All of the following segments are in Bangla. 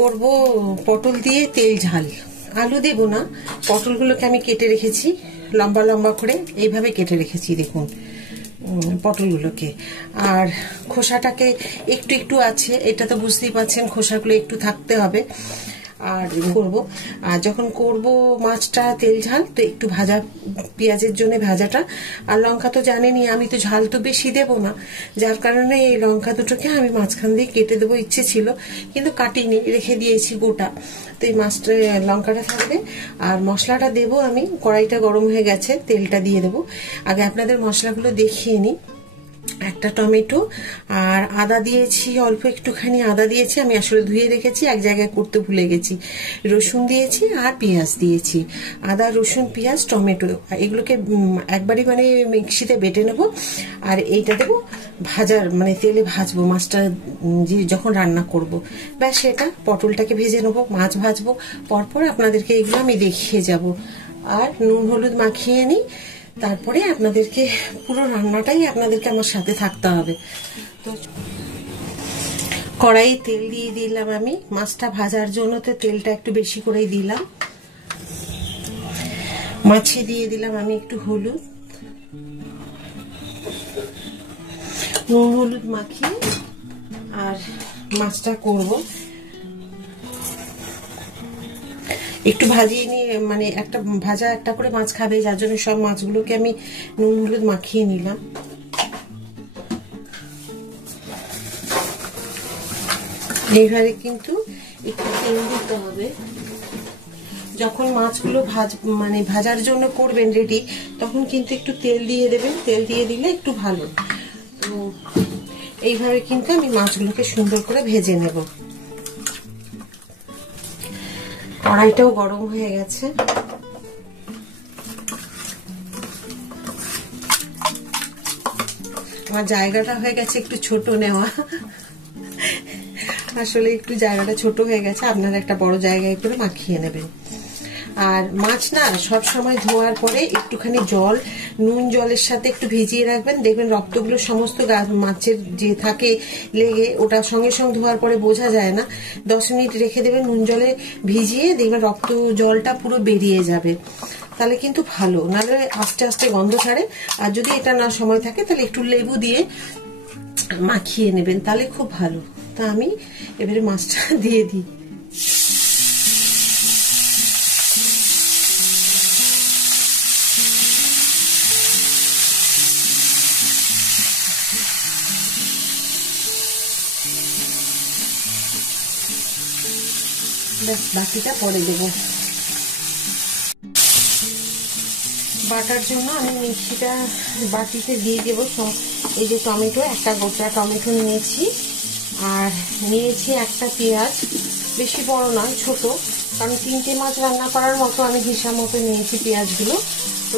করব পটল দিয়ে তেল ঝাল। আলু দেব না, পটলগুলোকে আমি কেটে রেখেছি লম্বা লম্বা করে, এইভাবে কেটে রেখেছি দেখুন পটলগুলোকে। আর খোসাটাকে একটু একটু আছে, এটা তো বুঝতেই পারছেন খোসাগুলো একটু থাকতে হবে। আর করব, আর যখন করব মাছটা তেল ঝাল, তো একটু ভাজা পেঁয়াজের জন্য ভাজাটা, আর লঙ্কা তো জানেনই আমি তো ঝাল তো বেশি দেব না, যার কারণে এই লঙ্কা দুটোকে আমি মাঝখান দিয়ে কেটে দেবো ইচ্ছে ছিল, কিন্তু কাটিনি, রেখে দিয়েছি গোটা। তো এই মাছটা লঙ্কাটা থাকবে। আর মশলাটা দেব আমি, কড়াইটা গরম হয়ে গেছে, তেলটা দিয়ে দেবো। আগে আপনাদের মশলাগুলো দেখিয়ে নিই। একটা টমেটো আর আদা দিয়েছি, অল্প একটুখানি আদা দিয়েছি, আমি আসলে ধুয়ে রেখেছি, এক জায়গায় করতে ভুলে গেছি। রসুন দিয়েছি আর পেঁয়াজ দিয়েছি, আদা রসুন পেঁয়াজ টমেটো, এগুলোকে একবারই মানে মিক্সিতে বেটে নেব। আর এইটা দেবো ভাজার, মানে তেলে ভাজবো মাছটা যখন রান্না করব। ব্যাস, এটা পটলটাকে ভেজে নেবো, মাছ ভাজবো, পরপর আপনাদেরকে এগুলো আমি দেখিয়ে যাব। আর নুন হলুদ মাখিয়ে নিই, তারপরে আপনাদেরকে পুরো রান্নাটাই আপনাদেরকে আমার সাথে থাকতে হবে। তো কড়াই তেল দিয়ে দিলাম আমি, মাছটা ভাজার জন্য তো তেলটা একটু বেশি করেই দিলাম। মাছে দিয়ে দিলাম আমি একটু হলুদ, নুন হলুদ মাখিয়ে আর মাছটা করব। একটু ভাজিয়ে নিয়ে, মানে একটা ভাজা একটা করে মাছ খাবে, যার জন্য সব মাছগুলোকে আমি নুন হলুদ মাখিয়ে নিলাম। এইভাবে কিন্তু একটু তেল দিতে হবে। যখন মাছগুলো মানে ভাজার জন্য করবেন রেডি, তখন কিন্তু একটু তেল দিয়ে দেবেন, তেল দিয়ে দিলে একটু ভালো। তো এইভাবে কিন্তু আমি মাছগুলোকে সুন্দর করে ভেজে নেব। কড়াইটাও গরম হয়ে গেছে। আমার জায়গাটা হয়ে গেছে একটু ছোট নেওয়া, আসলে একটু জায়গাটা ছোট হয়ে গেছে, আপনারা একটা বড় জায়গায় করে মাখিয়ে নেবেন। আর মাছ না সব সময় ধোয়ার পরে একটুখানি জল, নুন জলের সাথে একটু ভিজিয়ে রাখবেন, দেখবেন রক্তগুলো সমস্ত মাছের যে থাকে লেগে, ওটা সঙ্গে সঙ্গে ধোয়ার পরে বোঝা যায় না। 10 মিনিট রেখে দেবেন নুন জলে ভিজিয়ে, দেখবেন রক্ত জলটা পুরো বেরিয়ে যাবে, তাহলে কিন্তু ভালো। নাহলে আস্তে আস্তে গন্ধ ছাড়ে। আর যদি এটা না সময় থাকে, তাহলে একটু লেবু দিয়ে মাখিয়ে নেবেন, তাহলে খুব ভালো। তা আমি এবারে মাছটা দিয়ে দিই। বাকিটা পরে দেবো। বাটার জন্য আমি মিক্সিটা বাটিতে দিয়ে দেবো। এই যে টমেটো, একটা গোটা টমেটো নিয়েছি, আর নিয়েছি একটা পেঁয়াজ, বেশি বড় নয়, ছোট, কারণ 3টে মাছ রান্না করার মতো আমি হিসাব মতো নিয়েছি পেঁয়াজগুলো।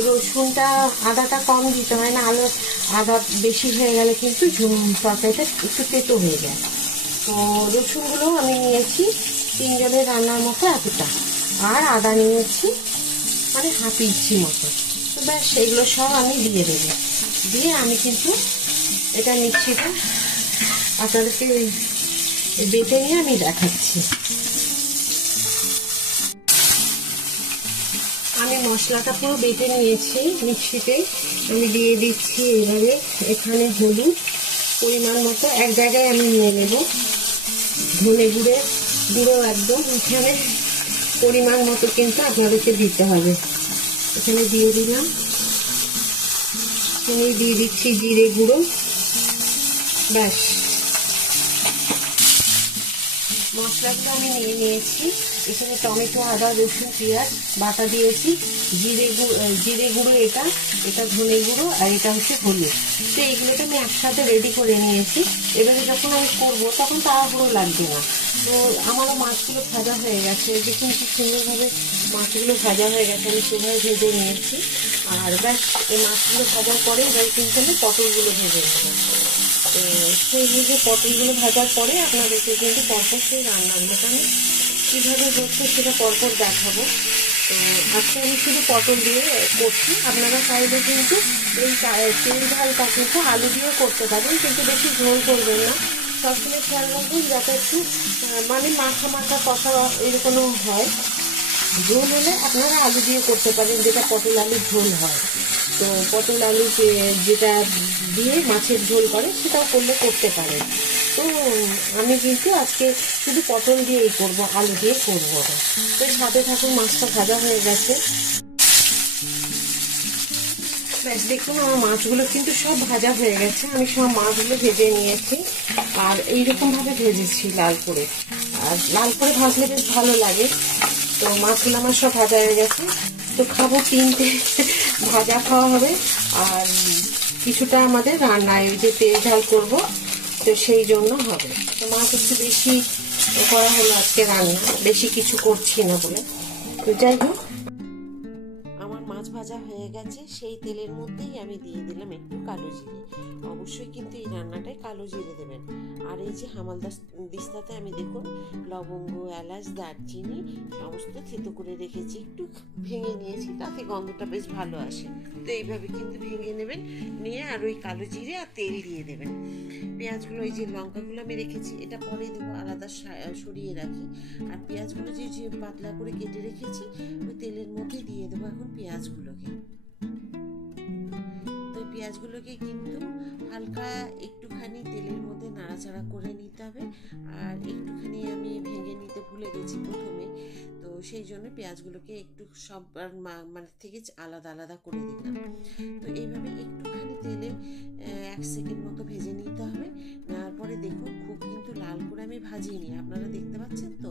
রসুনটা, আদাটা কম দিতে হয় না, আদা বেশি হয়ে গেলে কিন্তু তরকারিটা একটু তেতো হয়ে যায়। তো রসুনগুলো আমি নিয়েছি 3 জনের রান্নার মতো এতটা, আর আদা নিয়েছি মানে হাফ ইঞ্চি মতো। তো ব্যাস, সেইগুলো সব আমি দিয়ে দেবো। দিয়ে আমি কিন্তু এটা মিক্সিটা আপনাদেরকে বেটে নিয়ে আমি দেখাচ্ছি। আমি মশলাটা পুরো বেটে নিয়েছি মিক্সিতে, আমি দিয়ে দিচ্ছি এবারে এখানে হলুদ পরিমাণ মতো, এক জায়গায় আমি নিয়ে নেব। ধনে গুঁড়ো একদম এখানে পরিমাণ মতো কিন্তু আপনাদেরকে দিতে হবে। এখানে দিয়ে দিলাম, আমি দিয়ে দিচ্ছি জিরে গুঁড়ো। ব্যাস, মশলাগুলো আমি নিয়ে নিয়েছি। এখানে টমেটো, আদা রসুন পেঁয়াজ বাটা দিয়েছি, জিরে গুঁড়ো এটা ধনে গুঁড়ো, আর এটা হচ্ছে হলুদ। তো এইগুলোকে আমি একসাথে রেডি করে নিয়েছি। এবারে যখন আমি করবো তখন তাড়াহুড়ো লাগবে না। তো আমারও মাছগুলো ভাজা হয়ে গেছে, দেখুন কি সুন্দরভাবে মাছগুলো ভাজা হয়ে গেছে, আমি সেভাবে ভেজে নিয়েছি। আর ব্যাস, এই মাছগুলো ভাজার পরে এবার কিন্তু আমি পটলগুলো ভেজে নেবো। তো সেই যে পটলগুলো ভাজার পরে আপনাদেরকে কিন্তু পরপর সেই রান্নাগুলোকে আমি কীভাবে হচ্ছে সেটা পরপর দেখাবো। তো আজকে আমি শুধু পটল দিয়ে করছি, আপনারা চাইলে কিন্তু এই তেল ঝালটা কিন্তু আলু দিয়েও করতে পারেন, কিন্তু বেশি ঝোল করবেন না, সবসময় খেয়াল রাখবেন যাতে একটু মানে মাখা মাখা কষা এরকম হয়। ঝোল হলে আপনারা আলু দিয়ে করতে পারেন, যেটা পটল আলুর ঝোল হয়। তো পটল আলু যেটা দিয়ে মাছের ঝোল করে সেটাও করতে পারেন। তো আমি কিন্তু আজকে শুধু পটল দিয়েই করবো, আলু দিয়ে করবো না। তো সাথে থাকুন, মাছটা ভাজা হয়ে গেছে। ব্যাস দেখুন আমার মাছগুলো কিন্তু সব ভাজা হয়ে গেছে। আমি সব মাছগুলো ভেজে নিয়েছি আর এইরকমভাবে ভেজেছি লাল করে। আর লাল করে ভাজলে বেশ ভালো লাগে। তো মাছগুলো আমার সব ভাজা হয়ে গেছে। তো খাবো 3টে ভাজা খাওয়া হবে আর কিছুটা আমাদের রান্নায় ওই যে তেল ঝাল করবো, তো সেই জন্য হবে। তো মাছ একটু বেশি করা হলো আজকে রান্না, বেশি কিছু করছি না বলে। তো যাই হোক, আমার মাছ ভাজা হয়ে গেছে। সেই তেলের মধ্যেই আমি দিয়ে দিলাম একটু কালো জিরে। অবশ্যই কিন্তু এই রান্নাটায় কালো জিরে দেবেন। আর এই যে হামালদিস্তাতে আমি দেখুন লবঙ্গ, এলাচ, দারচিনি সমস্ত থেতো করে রেখেছি, একটু ভেঙে নিয়েছি, তাতে গন্ধটা বেশ ভালো আসে। তো এইভাবে কিন্তু ভেঙে নেবেন, নিয়ে আর ওই কালো জিরে আর তেল দিয়ে দেবেন। পেঁয়াজগুলো, এই যে লঙ্কাগুলো আমি রেখেছি, এটা পরে দেবো, আলাদা সরিয়ে রাখি। আর পেঁয়াজগুলো যে পাতলা করে কেটে রেখেছি ওই তেলের মধ্যে দিয়ে দেবো এখন পেঁয়াজগুলোকে। তো পেঁয়াজগুলোকে কিন্তু হালকা একটুখানি তেলের মধ্যে নাড়াচাড়া করে নিতে হবে। আর একটুখানি আমি ভেঙে নিতে ভুলে গেছি প্রথমে, তো সেই জন্য পেঁয়াজগুলোকে একটু সব মানে থেকে আলাদা আলাদা করে দিলাম। তো এইভাবে একটুখানি তেলে 1 সেকেন্ড মতো ভেজে নিতে হবে। নেওয়ার পরে দেখুন খুব কিন্তু লাল করে আমি ভাজিনি, আপনারা দেখতে পাচ্ছেন তো।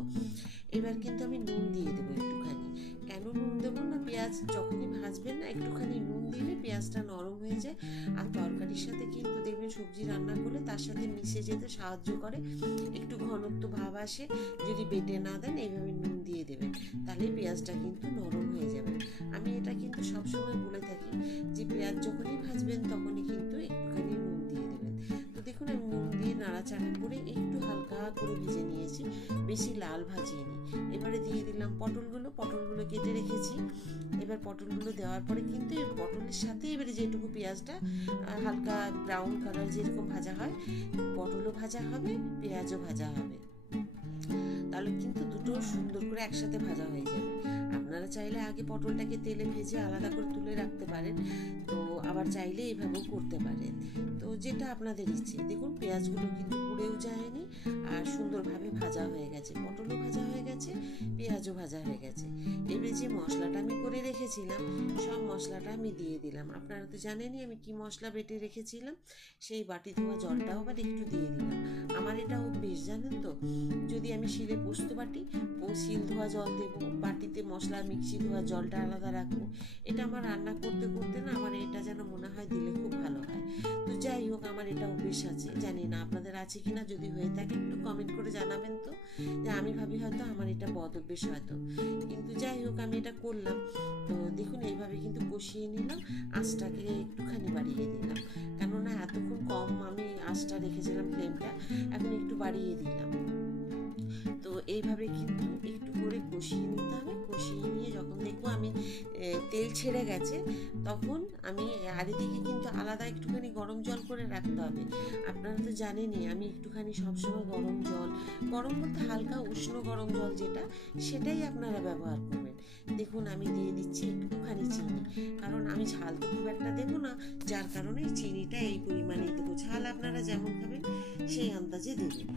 এবার কিন্তু আমি নুন দিয়ে দেবো একটুখানি। কেন নুন দেবো না, পেঁয়াজ যখনই ভাজবেন না একটুখানি নুন দিলে পেঁয়াজটা নরম হয়ে যায়। আর তরকারির সাথে কিন্তু দেখবেন সবজি রান্না করলে তার সাথে মিশে যেতে সাহায্য করে, একটু ঘনত্ব ভাব আসে। যদি বেটে না দেন এইভাবে নুন দিয়ে দেবেন, তাহলে পেঁয়াজটা কিন্তু নরম হয়ে যাবে। আমি এটা কিন্তু সবসময় বলে থাকি যে পেঁয়াজ যখনই ভাজবেন তখনই কিন্তু একটুখানি নুন দিয়ে দেবেন। তো দেখুন আমি নুন দিয়ে নাড়াচাড়া করে একটু হালকা করে ভেজে নিয়েছি, বেশি লাল ভাজিনি। এবারে দিয়ে দিলাম পটলগুলো কেটে রেখেছি। এবার পটলগুলো দেওয়ার পরে কিন্তু এই পটলের সাথে এবারে যেটুকু পেঁয়াজটা হালকা ব্রাউন কালার যেরকম ভাজা হয়, পটলও ভাজা হবে, পেঁয়াজও ভাজা হবে। তাহলে কিন্তু দুটো সুন্দর করে একসাথে ভাজা হয়ে যাবে। আপনারা চাইলে আগে পটলটাকে তেলে ভেজে আলাদা করে তুলে রাখতে পারেন, তো আবার চাইলে এইভাবেও করতে পারেন। তো যেটা আপনাদের ইচ্ছে। দেখুন পেঁয়াজগুলো কিন্তু পুড়েও যায়নি আর সুন্দরভাবে ভাজা হয়ে গেছে, পটলও ভাজা হয়ে গেছে, পেঁয়াজও ভাজা হয়ে গেছে। এবারে যে মশলাটা আমি করে রেখেছিলাম সব মশলাটা আমি দিয়ে দিলাম। আপনারা তো জানেনই আমি কি মশলা বেটে রেখেছিলাম, সেই বাটি ধোয়া জলটাও আবার একটু দিয়ে দিলাম। আমার এটা অভ্যেস জানেন তো, যদি আমি শিলে পোস্ত বাটি, শিল ধোয়া জল দেবো, বাটিতে মশলা মিক্সি ধোয়া জলটা আলাদা রাখবো। এটা আমার রান্না করতে করতে না আমার এটা যেন মনে হয় দিলে খুব ভালো হয়। তো যাই হোক, আমার এটা অভ্যেস আছে, জানি না আপনাদের আছে কিনা, যদি হয়ে থাকে একটু কমেন্ট করে জানাবেন তো। যে আমি ভাবি হয়তো আমার এটা বদ অভ্যেস হয়তো, কিন্তু যাই হোক আমি এটা করলাম। তো দেখুন এইভাবে কিন্তু কষিয়ে নিলাম, আঁচটাকে একটুখানি বাড়িয়ে দিলাম, কেননা এতক্ষণ কম আমি আঁচটা রেখেছিলাম ফ্লেমটা, এখন একটু বাড়িয়ে দিলাম। তো এইভাবে কিন্তু একটু করে কষিয়ে নিতে হবে। কষিয়ে নিয়ে যখন দেখবো আমি তেল ছেড়ে গেছে, তখন আমি আর এদিকে কিন্তু আলাদা একটুখানি গরম জল করে রাখতে হবে। আপনারা তো জানেনই আমি একটুখানি সবসময় গরম জল, গরম বলতে হালকা উষ্ণ গরম জল যেটা, সেটাই আপনারা ব্যবহার করবেন। দেখুন আমি দিয়ে দিচ্ছি একটুখানি চিনি, কারণ আমি ঝাল তো খুব একটা দেবো না, যার কারণে চিনিটা এই পরিমাণেই দেবো। ঝাল আপনারা যেমন খাবেন সেই আন্দাজে দেবেন।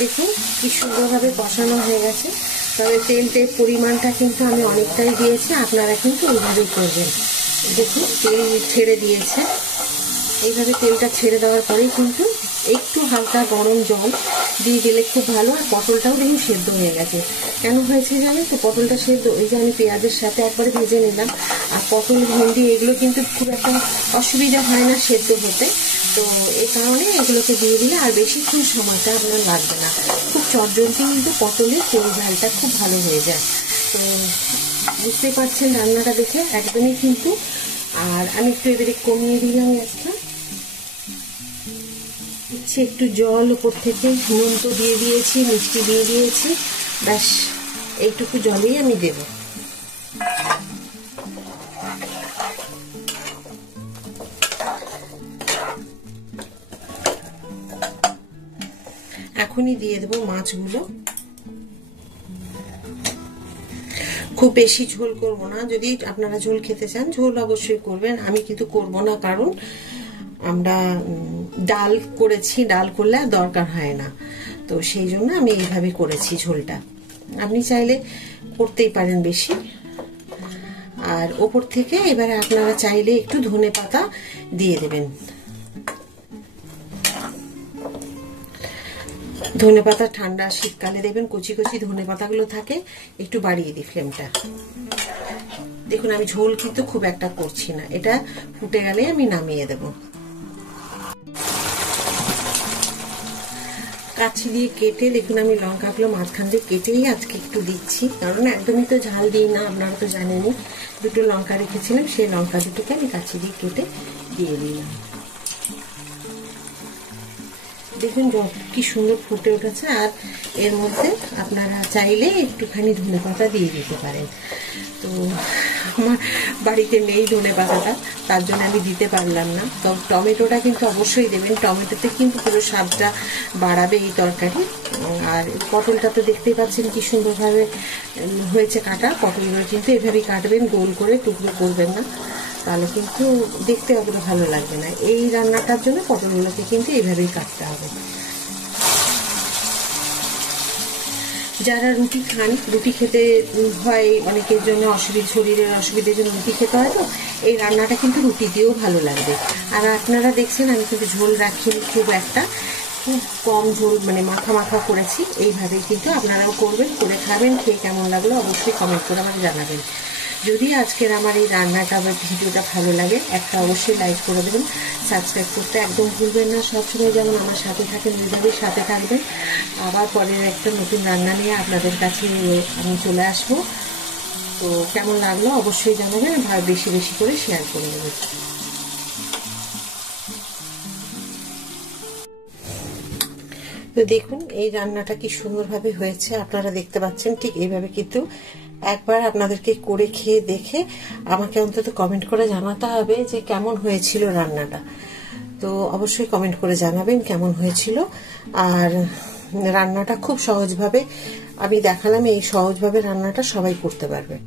দেখুন কি সুন্দরভাবে কষানো হয়ে গেছে। তবে তেলের পরিমাণটা কিন্তু আমি অনেকটাই দিয়েছি, আপনারা কিন্তু এইভাবেই করবেন। দেখুন তেল ছেড়ে দিয়েছে, এইভাবে তেলটা ছেড়ে দেওয়ার পরেই কিন্তু একটু হালকা গরম জল দিয়ে দিলে খুব ভালো। আর পটলটাও দেখুন সেদ্ধ হয়ে গেছে। কেন হয়েছে জানেন তো, পটলটা সেদ্ধ এই যে আমি পেঁয়াজের সাথে একবারে ভেজে নিলাম। আর পটল, ভেন্ডি এগুলো কিন্তু খুব একটা অসুবিধা হয় না সেদ্ধ হতে, তো এই কারণে এগুলোকে দিয়ে দিলে আর বেশিক্ষণ সময়টা আপনার লাগবে না। খুব চটজলদি কিন্তু পটলের তেল ঝালটা খুব ভালো হয়ে যায়। তো বুঝতেই পারছেন রান্নাটা দেখে একদমই কিন্তু। আর আমি একটু এবারে কমিয়ে দিলাম গ্যাসটা, দিচ্ছি একটু জল উপর থেকে, নুন তো দিয়ে দিয়েছি, মিষ্টি দিয়ে দিয়েছি, ব্যাস এইটুকু জলেই আমি দেবো। এখনই দিয়ে দেবো মাছগুলো। খুব বেশি ঝোল করব না, যদি আপনারা ঝোল খেতে চান ঝোল অবশ্যই করবেন, আমি কিন্তু করব না, কারণ আমরা ডাল করেছি, ডাল করলে আর দরকার হয় না, তো সেই জন্য আমি এইভাবে করেছি ঝোলটা। আপনি চাইলে করতেই পারেন বেশি। আর ওপর থেকে এবারে আপনারা চাইলে একটু ধনেপাতা দিয়ে দেবেন। ধনেপাতা ঠান্ডা শীতকালে দেবেন, কচি কচি ধনেপাতাগুলো থাকে, একটু বাড়িয়ে দিই ফ্লেমটা। দেখুন আমি ঝোল কিন্তু খুব একটা করছি না, এটা ফুটে গেলে আমি নামিয়ে দেব। কাছি দিয়ে কেটে দেখুন আমি লঙ্কাগুলো মাঝখান দিয়ে কেটেই আজকে একটু দিচ্ছি, কারণ একদমই তো ঝাল দিই না, আপনারা তো জানেনই। দুটো লঙ্কা রেখেছিলাম, সেই লঙ্কা দুটোকে আমি কাছি দিয়ে কেটে দিয়ে দিলাম। দেখুন কি সুন্দর ফুটে উঠেছে। আর এর মধ্যে আপনারা চাইলে একটুখানি ধনেপাতা দিয়ে দিতে পারেন, তো আমার বাড়িতে নেই ধনেপাতাটা, তার জন্য আমি দিতে পারলাম না। তো টমেটোটা কিন্তু অবশ্যই দেবেন, টমেটোতে কিন্তু পুরো স্বাদটা বাড়াবে এই তরকারি। আর পটলটা তো দেখতেই পাচ্ছেন কি সুন্দরভাবে হয়েছে কাটা, পটলগুলো কিন্তু এভাবেই কাটবেন, গোল করে, টুকরো করবেন না, তাহলে কিন্তু দেখতে অতটা ভালো লাগবে না। এই রান্নাটার জন্য পটলগুলোকে কিন্তু এইভাবেই কাটতে হবে। যারা রুটি খান, রুটি খেতে হয় অনেকের জন্য, শরীরের অসুবিধার জন্য রুটি খেতে হয়, তো এই রান্নাটা কিন্তু রুটি দিয়েও ভালো লাগবে। আর আপনারা দেখছেন আমি কিন্তু ঝোল রাখিনি খুব একটা, খুব কম ঝোল, মানে মাখা মাখা করেছি। এইভাবেই কিন্তু আপনারাও করবেন, করে খাবেন, খেয়ে কেমন লাগলো অবশ্যই কমেন্ট করে আমাকে জানাবেন। যদি আজকের আমার এই রান্নাটা বা ভিডিওটা ভালো লাগে, একটা অবশ্যই লাইক করে দেবেন, সাবস্ক্রাইব করতে একদম ভুলবেন না। সবসময় যেমন আমার সাথে থাকেন এইভাবেই সাথে থাকবেন। আবার পরের একটা নতুন রান্না নিয়ে আপনাদের কাছে আমি চলে আসব। তো কেমন লাগলো অবশ্যই জানাবেন, আর বেশি বেশি করে শেয়ার করে দেবেন। তো দেখুন এই রান্নাটা কি সুন্দরভাবে হয়েছে, আপনারা দেখতে পাচ্ছেন। ঠিক এইভাবে কিন্তু একবার আপনাদেরকে করে খেয়ে দেখে আমাকে অন্তত কমেন্ট করে জানাতে হবে যে কেমন হয়েছিল রান্নাটা। তো অবশ্যই কমেন্ট করে জানাবেন কেমন হয়েছিল। আর রান্নাটা খুব সহজভাবে আমি দেখালাম, এই সহজভাবে রান্নাটা সবাই করতে পারবেন।